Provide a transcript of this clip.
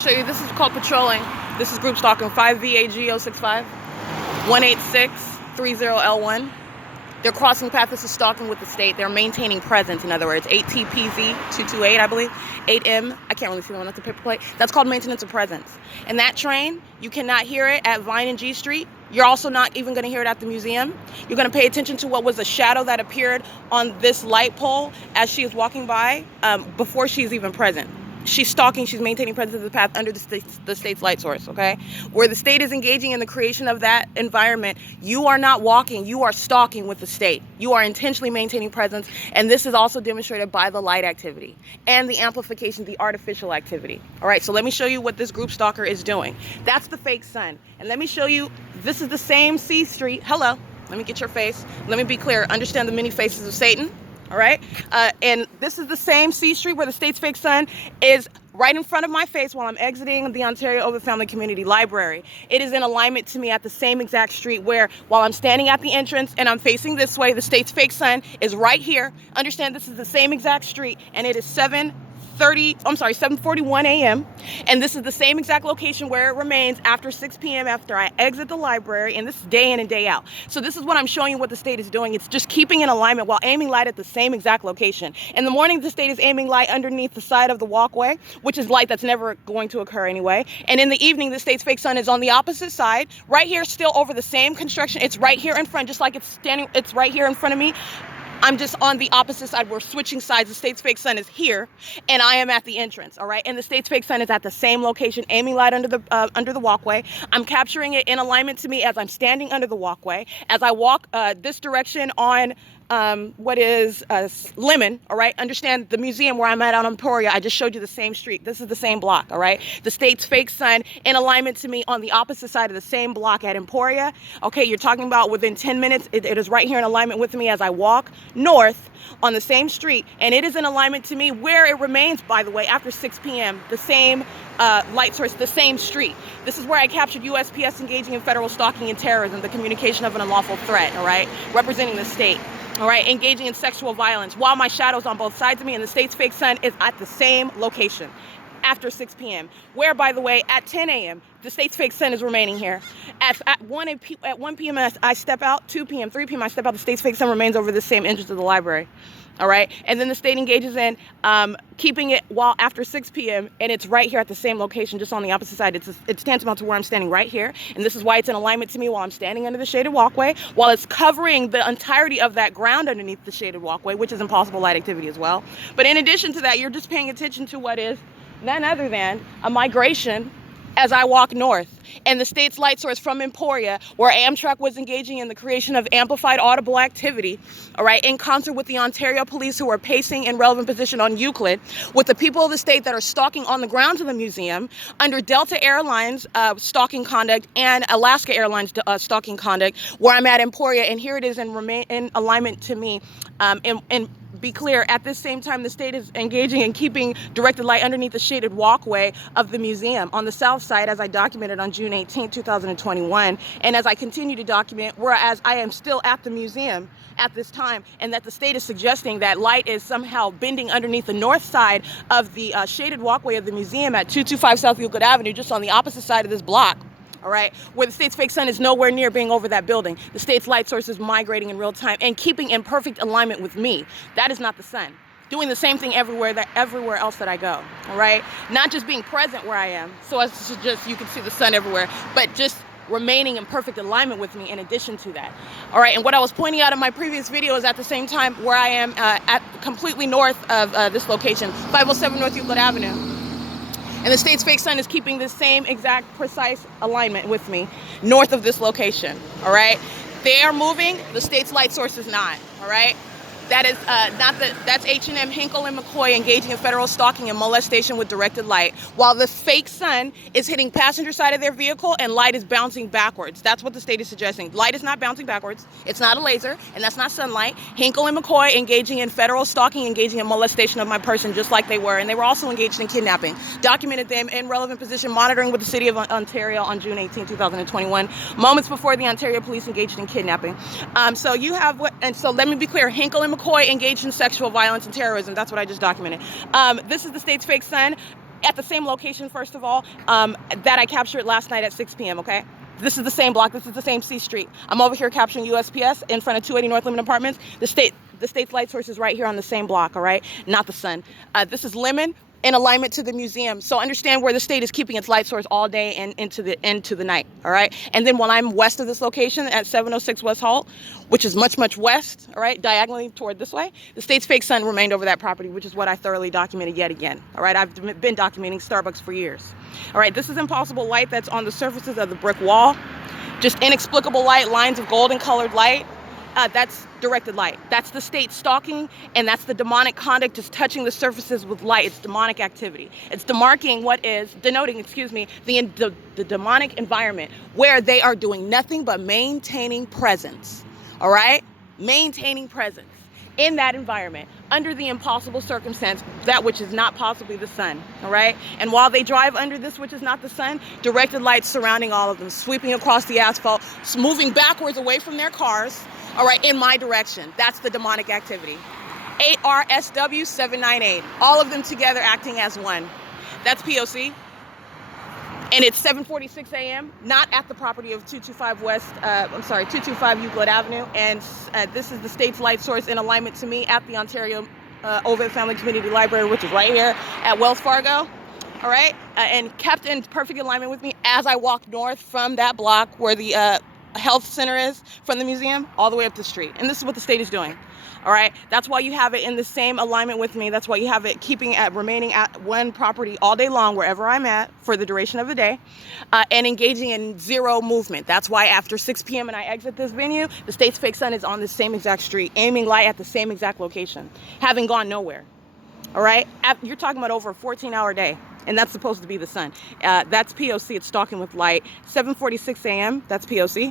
Show you, this is called patrolling. This is group stalking, 5VAG065 18630L1. They're crossing path. This is stalking with the state. They're maintaining presence, in other words. 8TPZ228, I believe. 8M, I can't really see the one, that's a paper plate. That's called maintenance of presence. And that train, you cannot hear it at Vine and G Street. You're also not even going to hear it at the museum. You're going to pay attention to what was a shadow that appeared on this light pole as she is walking by before she's even present. She's stalking, she's maintaining presence of the path under the state's light source, okay? Where the state is engaging in the creation of that environment, you are not walking, you are stalking with the state. You are intentionally maintaining presence, and this is also demonstrated by the light activity and the amplification, the artificial activity. All right, so let me show you what this group stalker is doing. That's the fake sun. And let me show you, this is the same C Street. Hello, let me get your face. Let me be clear, understand the many faces of Satan. All right, and this is the same C Street where the state's fake sun is right in front of my face while I'm exiting the Ontario Ovitt Family Community Library. It is in alignment to me at the same exact street where, while I'm standing at the entrance and I'm facing this way, the state's fake sun is right here. Understand, this is the same exact street, and it is 7:41 a.m. and this is the same exact location where it remains after 6 p.m. after I exit the library, and this is day in and day out. So this is what I'm showing you what the state is doing. It's just keeping in alignment while aiming light at the same exact location. In the morning, the state is aiming light underneath the side of the walkway, which is light that's never going to occur anyway. And in the evening, the state's fake sun is on the opposite side, right here, still over the same construction. It's right here in front, just like it's right here in front of me. I'm just on the opposite side. We're switching sides. The state's fake sun is here, and I am at the entrance, all right? And the state's fake sun is at the same location, aiming light under the walkway. I'm capturing it in alignment to me as I'm standing under the walkway. As I walk this direction on what is Lemon, all right? Understand the museum where I'm at on Emporia, I just showed you the same street. This is the same block, all right? The state's fake sun in alignment to me on the opposite side of the same block at Emporia. Okay, you're talking about within 10 minutes, it is right here in alignment with me as I walk north on the same street, and it is in alignment to me where it remains, by the way, after 6 p.m., the same light source, the same street. This is where I captured USPS engaging in federal stalking and terrorism, the communication of an unlawful threat, all right, representing the state. All right, engaging in sexual violence while my shadow's on both sides of me, and the state's fake sun is at the same location after 6 p.m. Where, by the way, at 10 a.m., the state's fake sun is remaining here. At 1 p.m. I step out, 2 p.m., 3 p.m. I step out, the state's fake sun remains over the same entrance of the library. All right, and then the state engages in keeping it while after 6 p.m. and it's right here at the same location, just on the opposite side. It's tantamount to where I'm standing right here, and this is why it's in alignment to me while I'm standing under the shaded walkway, while it's covering the entirety of that ground underneath the shaded walkway, which is impossible light activity as well. But in addition to that, you're just paying attention to what is none other than a migration as I walk north. And the state's light source from Emporia, where Amtrak was engaging in the creation of amplified audible activity, all right, in concert with the Ontario police who are pacing in relevant position on Euclid, with the people of the state that are stalking on the grounds of the museum under Delta Airlines stalking conduct and Alaska Airlines stalking conduct, where I'm at Emporia, and here it is in alignment to me. And be clear, at this same time, the state is engaging in keeping directed light underneath the shaded walkway of the museum on the south side, as I documented on June 18, 2021, and as I continue to document, whereas I am still at the museum at this time, and that the state is suggesting that light is somehow bending underneath the north side of the shaded walkway of the museum at 225 South Euclid Avenue, just on the opposite side of this block. All right, where the state's fake sun is nowhere near being over that building. The state's light source is migrating in real time and keeping in perfect alignment with me. That is not the sun. Doing the same thing everywhere else that I go, all right? Not just being present where I am, so as to just, you can see the sun everywhere, but just remaining in perfect alignment with me in addition to that. All right, and what I was pointing out in my previous video is at the same time where I am at completely north of this location, 507 North Euclid Avenue. And the state's fake sun is keeping the same exact precise alignment with me north of this location, all right? They are moving, the state's light source is not, all right? That is that's H&M, Hinkle, and McCoy engaging in federal stalking and molestation with directed light, while the fake sun is hitting passenger side of their vehicle and light is bouncing backwards. That's what the state is suggesting. Light is not bouncing backwards. It's not a laser, and that's not sunlight. Hinkle and McCoy engaging in federal stalking, engaging in molestation of my person, just like they were, and they were also engaged in kidnapping. Documented them in relevant position, monitoring with the city of Ontario on June 18, 2021, moments before the Ontario police engaged in kidnapping. So you have so let me be clear, Hinkle and McCoy engaged in sexual violence and terrorism. That's what I just documented. This is the state's fake sun. at the same location, first of all, that I captured last night at 6 p.m., okay? This is the same block. This is the same C Street. I'm over here capturing USPS in front of 280 North Lemon Apartments. The state's light source is right here on the same block, all right? Not the sun. This is Lemon in alignment to the museum. So understand where the state is keeping its light source all day and into the night, all right? And then when I'm west of this location at 706 West Holt, which is much, much west, all right, diagonally toward this way, the state's fake sun remained over that property, which is what I thoroughly documented yet again, all right? I've been documenting Starbucks for years. All right, this is impossible light that's on the surfaces of the brick wall. Just inexplicable light, lines of golden colored light. That's directed light. That's the state stalking, and that's the demonic conduct just touching the surfaces with light. It's demonic activity. It's denoting, the demonic environment where they are doing nothing but maintaining presence, all right? Maintaining presence in that environment under the impossible circumstance, that which is not possibly the sun, all right? And while they drive under this which is not the sun, directed lights surrounding all of them, sweeping across the asphalt, moving backwards away from their cars, all right, in my direction. That's the demonic activity. 8RSW 798, all of them together acting as one. That's P.O.C. And it's 7:46 a.m., not at the property of 225 Euclid Avenue. And this is the state's light source in alignment to me at the Ontario Ovid Family Community Library, which is right here at Wells Fargo. All right, and kept in perfect alignment with me as I walk north from that block where the health center is, from the museum, all the way up the street. And this is what the state is doing. All right, that's why you have it in the same alignment with me. That's why you have it remaining at one property all day long, wherever I'm at, for the duration of the day, and engaging in zero movement. That's why after 6 p.m. and I exit this venue, the state's fake sun is on the same exact street, aiming light at the same exact location, having gone nowhere. All right, you're talking about over a 14-hour day, and that's supposed to be the sun. That's P.O.C. It's stalking with light. 7:46 a.m. That's P.O.C.